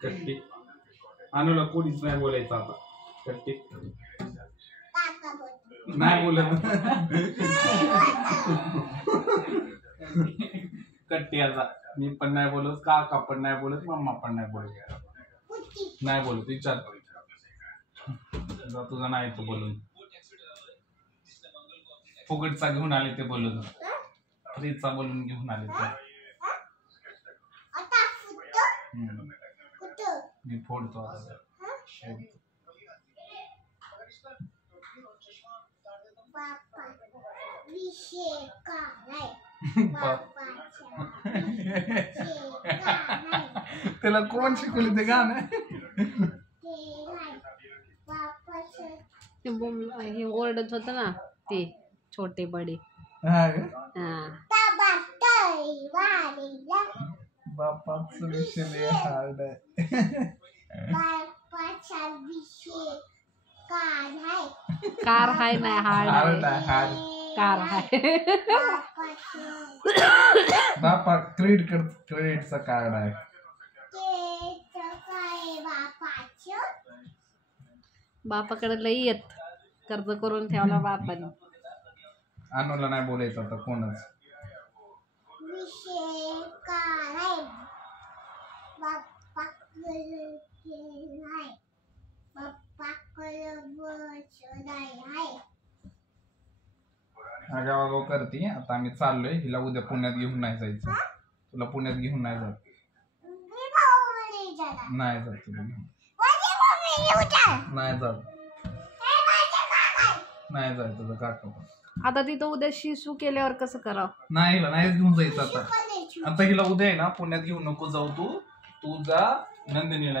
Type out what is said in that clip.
कट्टी अनुला कोणीच नाही बोलायचं आता. कट्टी नाही बोलत. कट्टी आता मी पण नाही बोलत, काका पण नाही बोलत, मम्मा पण नाही बोलत. नाही बोलत. विचार तुझा नाही तो बोलून. फुकटचा घेऊन आले ते बोलून, फ्रीजचा बोलून घेऊन आले ते. मी फोडतो आता. त्याला कोण शिकवले ते गाणं? हे ओरडत होत ना ते छोटे बडे. बापाचा विषय हार्ड आहे. कार हाय नाही हार्ड कार हाय. बापा क्रेडिटचा कार्ड आहे. बापाकडे लई येत कर्ज करून ठेवला बापाने. अनुला नाही बोलायचं आता कोणच. गावागाव करते. आता आम्ही चाललोय. हिला उद्या पुण्यात घेऊन नाही जायचं. तुला पुण्यात घेऊन नाही जात. नाही जात तुला घेऊन. नाही जात. नाही जात तुझं काका पण. आता तिथं उद्या शिशू केल्यावर कसं करावं? नाही हिला नाहीच घेऊन जायचं आता. आता हिला उद्या आहे ना पुण्यात घेऊन नको जाऊ. तू जा नंदिनीला